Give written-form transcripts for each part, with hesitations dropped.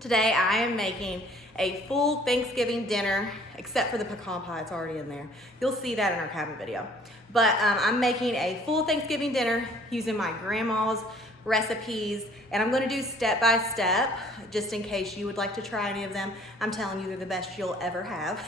Today I am making a full Thanksgiving dinner, except for the pecan pie, it's already in there. You'll see that in our cabin video. But I'm making a full Thanksgiving dinner using my grandma's recipes, and I'm gonna do step by step, just in case you would like to try any of them. I'm telling you, they're the best you'll ever have.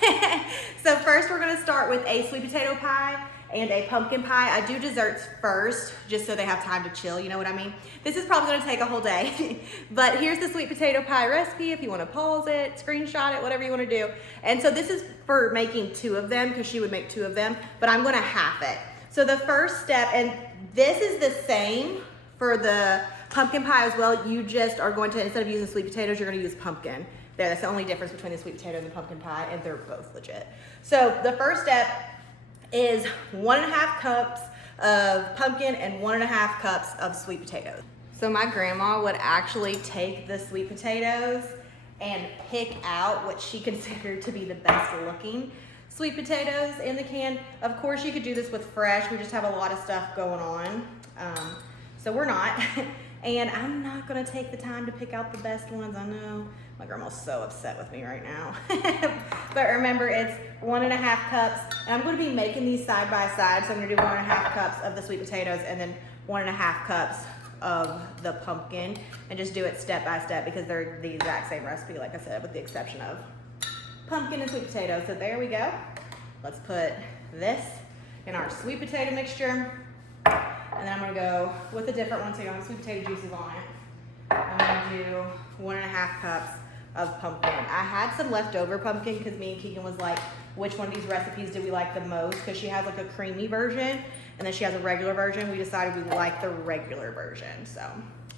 So first we're gonna start with a sweet potato pie and a pumpkin pie. I do desserts first, just so they have time to chill, you know what I mean? This is probably gonna take a whole day, but here's the sweet potato pie recipe if you wanna pause it, screenshot it, whatever you wanna do. And so this is for making 2 of them, because she would make 2 of them, but I'm gonna half it. So the first step, and this is the same for the pumpkin pie as well, you just are going to, instead of using sweet potatoes, you're gonna use pumpkin. That's the only difference between the sweet potato and the pumpkin pie, and they're both legit. So the first step is 1.5 cups of pumpkin and 1.5 cups of sweet potatoes. So my grandma would actually take the sweet potatoes and pick out what she considered to be the best looking sweet potatoes in the can. Of course, you could do this with fresh. We just have a lot of stuff going on. So we're not. And I'm not gonna take the time to pick out the best ones. I know my grandma's so upset with me right now. But remember, it's 1.5 cups. And I'm gonna be making these side by side. So I'm gonna do 1.5 cups of the sweet potatoes and then 1.5 cups of the pumpkin, and just do it step by step because they're the exact same recipe, like I said, with the exception of pumpkin and sweet potatoes. So there we go. Let's put this in our sweet potato mixture. And then I'm gonna go with a different one, so you don't have sweet potato juices on it. I'm gonna do 1.5 cups of pumpkin. I had some leftover pumpkin because me and Keegan was like, which one of these recipes do we like the most? Because she has like a creamy version, and then she has a regular version. We decided we like the regular version, so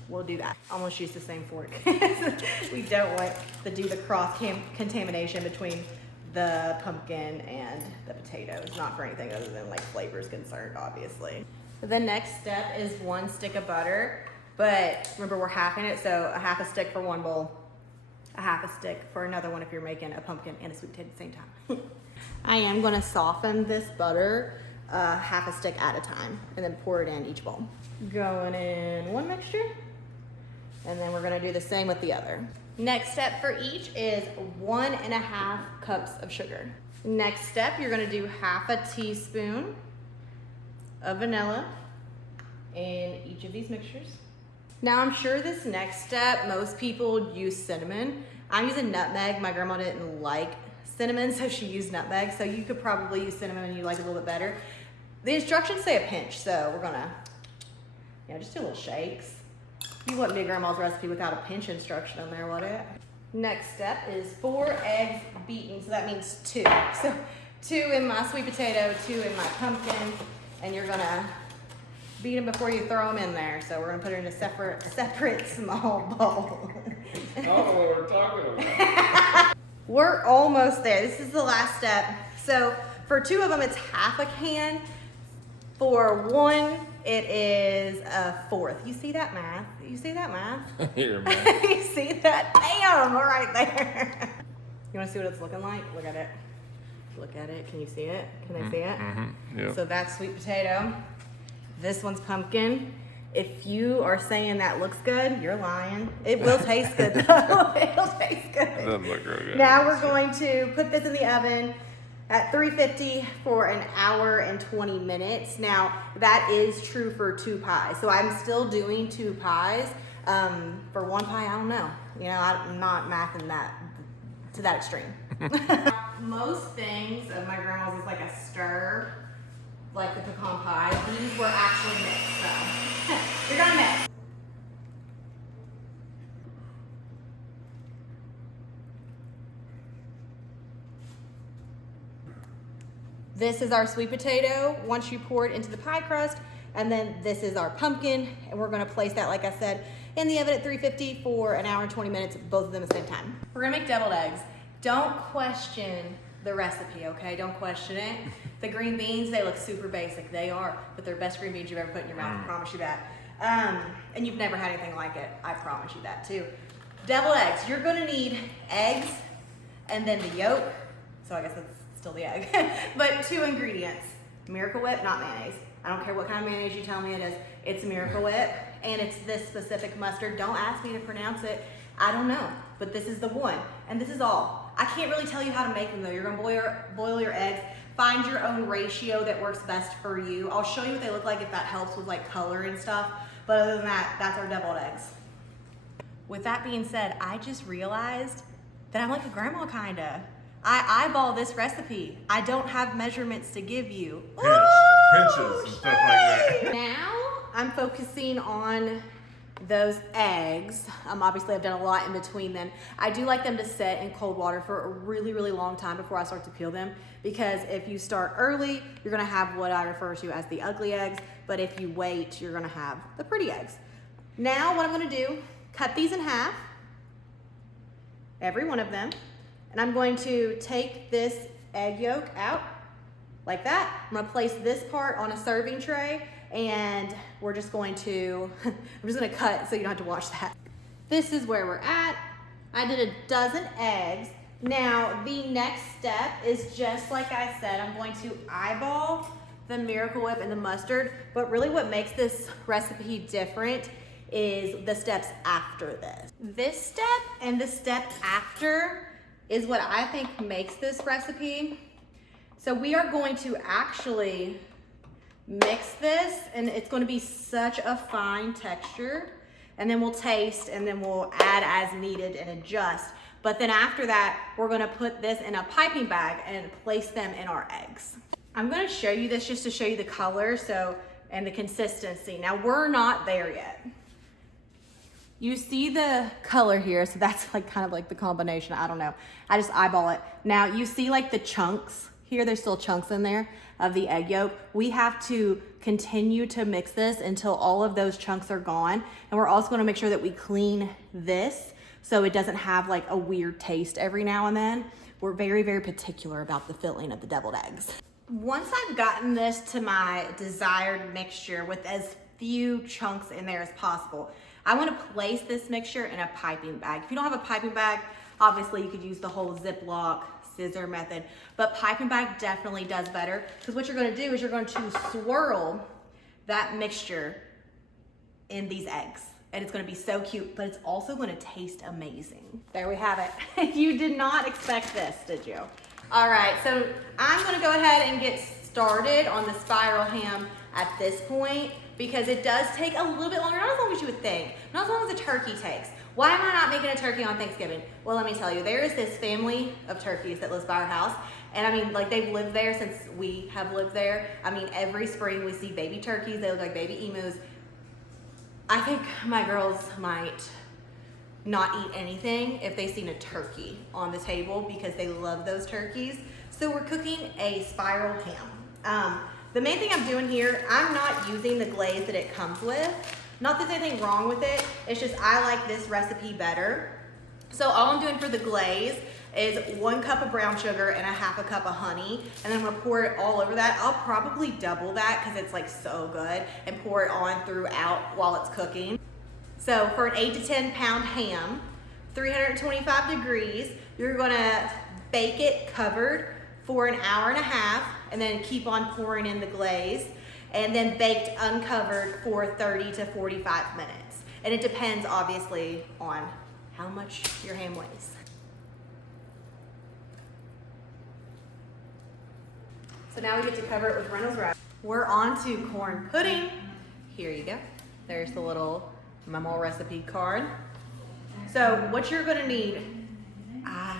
we'll do that. Almost use the same fork. We don't want to do the cross contamination between the pumpkin and the potatoes. Not for anything other than like flavor is concerned, obviously. The next step is 1 stick of butter, but remember we're halving it, so a half a stick for one bowl, a half a stick for another one if you're making a pumpkin and a sweet potato at the same time. I am gonna soften this butter half a stick at a time and then pour it in each bowl. Going in one mixture, and then we're gonna do the same with the other. Next step for each is 1.5 cups of sugar. Next step, you're gonna do half a teaspoon of vanilla in each of these mixtures. Now I'm sure this next step, most people use cinnamon. I'm using nutmeg. My grandma didn't like cinnamon, so she used nutmeg. So you could probably use cinnamon and you like it a little bit better. The instructions say a pinch, so we're gonna, just do little shakes. You wouldn't be grandma's recipe without a pinch instruction in there, would it? Next step is 4 eggs beaten, so that means 2. So 2 in my sweet potato, 2 in my pumpkin, and you're gonna beat them before you throw them in there. So we're gonna put it in a separate small bowl. I don't know what we're talking about. We're almost there. This is the last step. So for 2 of them, it's half a can. For 1, it is a 1/4. You see that math? You see that math? Here, man. You see that? Bam! Right there. You wanna see what it's looking like? Look at it. Look at it. Can you see it? Can they see it? Mm-hmm. Yep. So that's sweet potato. This one's pumpkin. If you are saying that looks good, you're lying. It will taste good though. It'll taste good. It doesn't look really good. Now we're going to put this in the oven at 350 for 1 hour and 20 minutes. Now that is true for 2 pies. So I'm still doing 2 pies. For 1 pie, I don't know. I'm not mathing that to that extreme. Most things of my grandma's is like a stir, like the pecan pie. These were actually mixed, so you're gonna mix. This is our sweet potato once you pour it into the pie crust, and then this is our pumpkin, and we're gonna place that, like I said, in the oven at 350 for 1 hour and 20 minutes, both of them at the same time. We're gonna make deviled eggs. Don't question the recipe, okay? Don't question it. The green beans, they look super basic. They are, but they're the best green beans you've ever put in your mouth, I promise you that. And you've never had anything like it, I promise you that too. Deviled eggs, you're gonna need eggs and then the yolk, so I guess that's still the egg, but 2 ingredients. Miracle Whip, not mayonnaise. I don't care what kind of mayonnaise you tell me it is, it's Miracle Whip. and it's this specific mustard. Don't ask me to pronounce it. I don't know, but this is the one, and this is all. I can't really tell you how to make them though. You're gonna boil your eggs, find your own ratio that works best for you. I'll show you what they look like if that helps with like color and stuff, but other than that, that's our deviled eggs. With that being said, I just realized that I'm like a grandma kinda. I eyeball this recipe. I don't have measurements to give you. Pinches and stuff like that. Now I'm focusing on those eggs. Obviously I've done a lot in between then. I do like them to sit in cold water for a really, really long time before I start to peel them, because if you start early, you're gonna have what I refer to as the ugly eggs, but if you wait, you're gonna have the pretty eggs. Now what I'm gonna do, cut these in half, every one of them, and I'm going to take this egg yolk out like that. I'm gonna place this part on a serving tray, and we're just going to, I'm just gonna cut so you don't have to watch that. This is where we're at. I did a dozen eggs. Now, the next step is just like I said, I'm going to eyeball the Miracle Whip and the mustard, but really what makes this recipe different is the steps after this. This step and the step after is what I think makes this recipe. So we are going to actually mix this, and it's going to be such a fine texture, and then we'll taste, and then we'll add as needed and adjust. But then after that, we're gonna put this in a piping bag and place them in our eggs. I'm gonna show you this just to show you the color and the consistency. Now we're not there yet. You see the color here, so that's like kind of like the combination, I don't know. I just eyeball it. Now you see like the chunks here, there's still chunks in there of the egg yolk. We have to continue to mix this until all of those chunks are gone. And we're also gonna make sure that we clean this so it doesn't have like a weird taste every now and then. We're very, very particular about the filling of the deviled eggs. Once I've gotten this to my desired mixture with as few chunks in there as possible, I wanna place this mixture in a piping bag. If you don't have a piping bag, obviously you could use the whole Ziploc scissor method, but piping bag definitely does better, because what you're gonna do is you're going to swirl that mixture in these eggs. And it's gonna be so cute, but it's also gonna taste amazing. There we have it. You did not expect this, did you? All right, so I'm gonna go ahead and get started on the spiral ham at this point, because it does take a little bit longer, not as long as you would think, not as long as a turkey takes. Why am I not making a turkey on Thanksgiving? Well, let me tell you, there is this family of turkeys that lives by our house. And I mean, like, they've lived there since we have lived there. I mean, every spring we see baby turkeys. They look like baby emus. I think my girls might not eat anything if they've seen a turkey on the table, because they love those turkeys. So we're cooking a spiral ham. The main thing I'm doing here, I'm not using the glaze that it comes with. Not that there's anything wrong with it, it's just I like this recipe better. So all I'm doing for the glaze is 1 cup of brown sugar and a 1/2 cup of honey, and then I'm gonna pour it all over that. I'll probably double that because it's like so good, and pour it on throughout while it's cooking. So for an 8 to 10 pound ham, 325 degrees, you're gonna bake it covered for an hour and a half, and then keep on pouring in the glaze, and then baked uncovered for 30 to 45 minutes. And it depends obviously on how much your ham weighs. So now we get to cover it with Reynolds wrap. We're on to corn pudding. Here you go. There's the little Mamaws recipe card. So what you're gonna need, I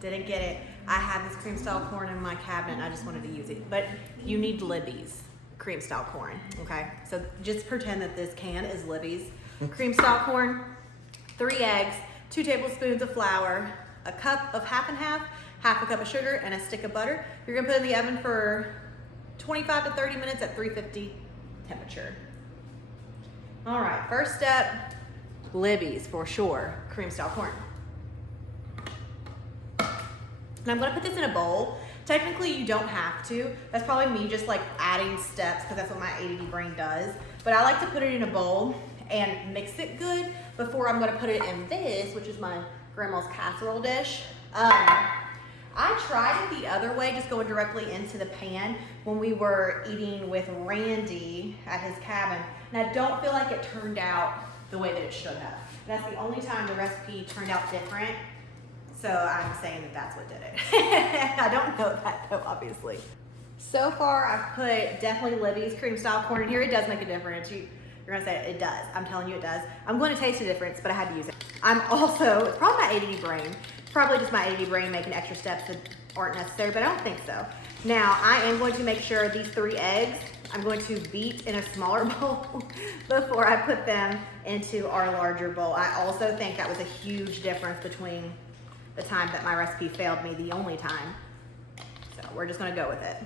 didn't get it. I had this cream style corn in my cabinet and I just wanted to use it. But you need Libby's cream style corn, okay? So just pretend that this can is Libby's cream style corn, 3 eggs, 2 tablespoons of flour, a cup of half and half, 1/2 cup of sugar, and a stick of butter. You're gonna put it in the oven for 25 to 30 minutes at 350 temperature. All right, first step, Libby's for sure, cream style corn. And I'm gonna put this in a bowl. Technically you don't have to. That's probably me just like adding steps because that's what my ADD brain does. But I like to put it in a bowl and mix it good before I'm gonna put it in this, which is my grandma's casserole dish. I tried it the other way, just going directly into the pan when we were eating with Randy at his cabin. And I don't feel like it turned out the way that it should have. That's the only time the recipe turned out different. So I'm saying that that's what did it. I don't know that though, obviously. So far, I've put definitely Libby's cream style corn in here. It does make a difference. You're gonna say it does. I'm telling you it does. I'm going to taste the difference, but I had to use it. I'm also, it's probably my ADD brain. Probably just my ADD brain making extra steps that aren't necessary, but I don't think so. Now, I am going to make sure these 3 eggs, I'm going to beat in a smaller bowl before I put them into our larger bowl. I also think that was a huge difference between the time that my recipe failed me, the only time. So we're just gonna go with it.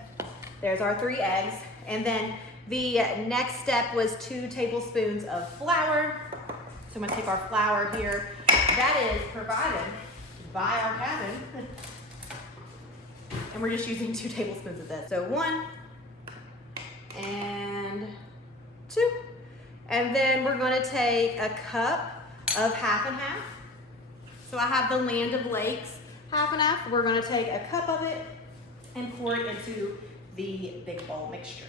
There's our 3 eggs. And then the next step was 2 tablespoons of flour. So I'm gonna take our flour here. That is provided by our cabin. And we're just using 2 tablespoons of this. So 1 and 2. And then we're gonna take a cup of half and half. So I have the Land of Lakes half and half. We're gonna take a cup of it and pour it into the big bowl mixture.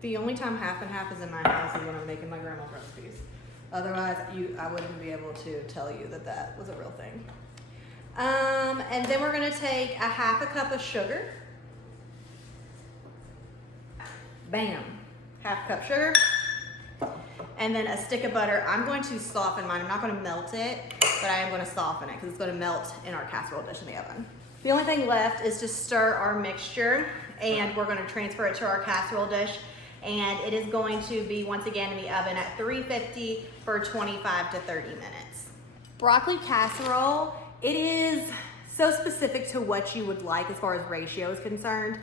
The only time half and half is in my house is when I'm making my grandma's recipes. Otherwise, I wouldn't be able to tell you that that was a real thing. And then we're gonna take a half a cup of sugar. Bam, half cup sugar. And then a stick of butter. I'm going to soften mine. I'm not gonna melt it, but I am gonna soften it because it's gonna melt in our casserole dish in the oven. The only thing left is to stir our mixture, and we're gonna transfer it to our casserole dish. And it is going to be, once again, in the oven at 350 for 25 to 30 minutes. Broccoli casserole, it is so specific to what you would like as far as ratio is concerned.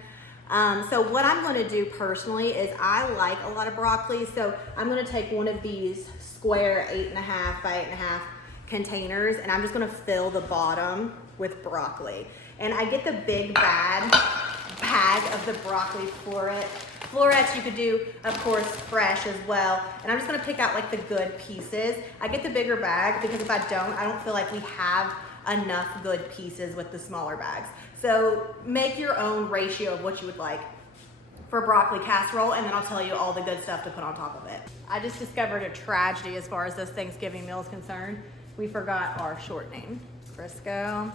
So what I'm gonna do personally is I like a lot of broccoli, so I'm gonna take one of these square 8.5 by 8.5 containers, and I'm just gonna fill the bottom with broccoli. And I get the big bag of the broccoli florets. You could do, of course, fresh as well. And I'm just gonna pick out like the good pieces. I get the bigger bag because if I don't feel like we have enough good pieces with the smaller bags. So make your own ratio of what you would like for broccoli casserole, and then I'll tell you all the good stuff to put on top of it. I just discovered a tragedy as far as this Thanksgiving meal is concerned. We forgot our shortening, Crisco.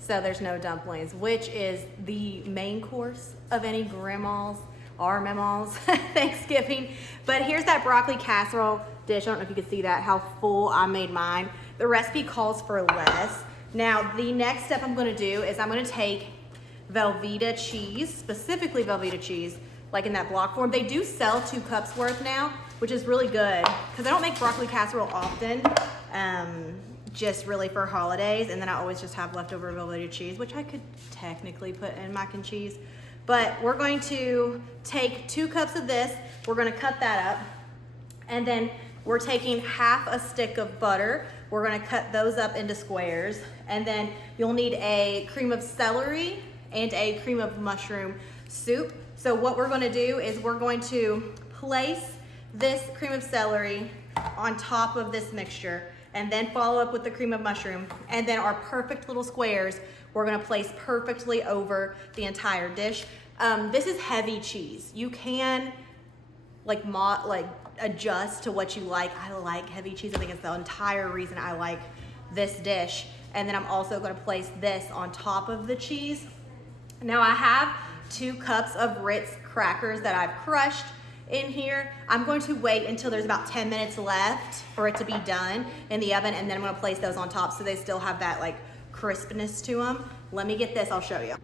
So there's no dumplings, which is the main course of any grandma's or Mamaws Thanksgiving. But here's that broccoli casserole dish. I don't know if you can see that, how full I made mine. The recipe calls for less. Now, the next step I'm gonna do is I'm gonna take Velveeta cheese, specifically Velveeta cheese, like in that block form. They do sell 2 cups worth now, which is really good, because I don't make broccoli casserole often, just really for holidays, and then I always just have leftover Velveeta cheese, which I could technically put in mac and cheese. But we're going to take 2 cups of this, we're gonna cut that up, and then we're taking half a stick of butter. We're gonna cut those up into squares, and then you'll need a cream of celery and a cream of mushroom soup. So what we're gonna do is we're going to place this cream of celery on top of this mixture, and then follow up with the cream of mushroom, and then our perfect little squares we're gonna place perfectly over the entire dish. This is heavy cheese. You can like adjust to what you like. I like heavy cheese. I think it's the entire reason I like this dish. And then I'm also gonna place this on top of the cheese. Now I have 2 cups of Ritz crackers that I've crushed in here. I'm going to wait until there's about 10 minutes left for it to be done in the oven, and then I'm gonna place those on top so they still have that like crispness to them. Let me get this, I'll show you.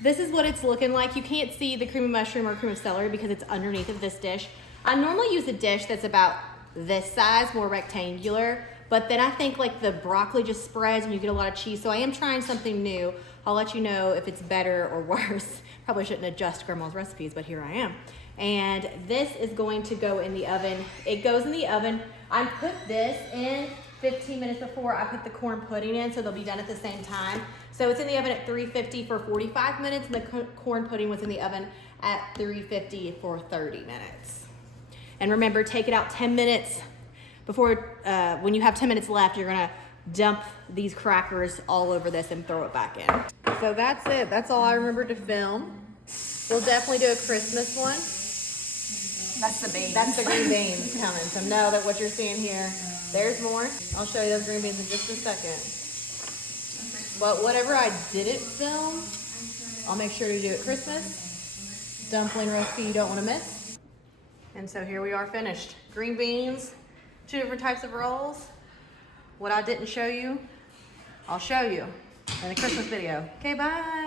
This is what it's looking like. You can't see the cream of mushroom or cream of celery because it's underneath of this dish. I normally use a dish that's about this size, more rectangular, but then I think like the broccoli just spreads and you get a lot of cheese, so I am trying something new. I'll let you know if it's better or worse. Probably shouldn't adjust grandma's recipes, but here I am. And this is going to go in the oven. It goes in the oven. I put this in 15 minutes before I put the corn pudding in, so they'll be done at the same time. So it's in the oven at 350 for 45 minutes, and the corn pudding was in the oven at 350 for 30 minutes. And remember, take it out 10 minutes before, when you have 10 minutes left, you're gonna dump these crackers all over this and throw it back in. So that's it. That's all I remember to film. We'll definitely do a Christmas one. That's the beans. That's the green beans coming. So know that what you're seeing here, there's more. I'll show you those green beans in just a second. But whatever I didn't film, I'll make sure to do at Christmas. Dumpling recipe you don't want to miss. And so here we are finished. Green beans, 2 different types of rolls. What I didn't show you, I'll show you in the Christmas video. Okay, bye.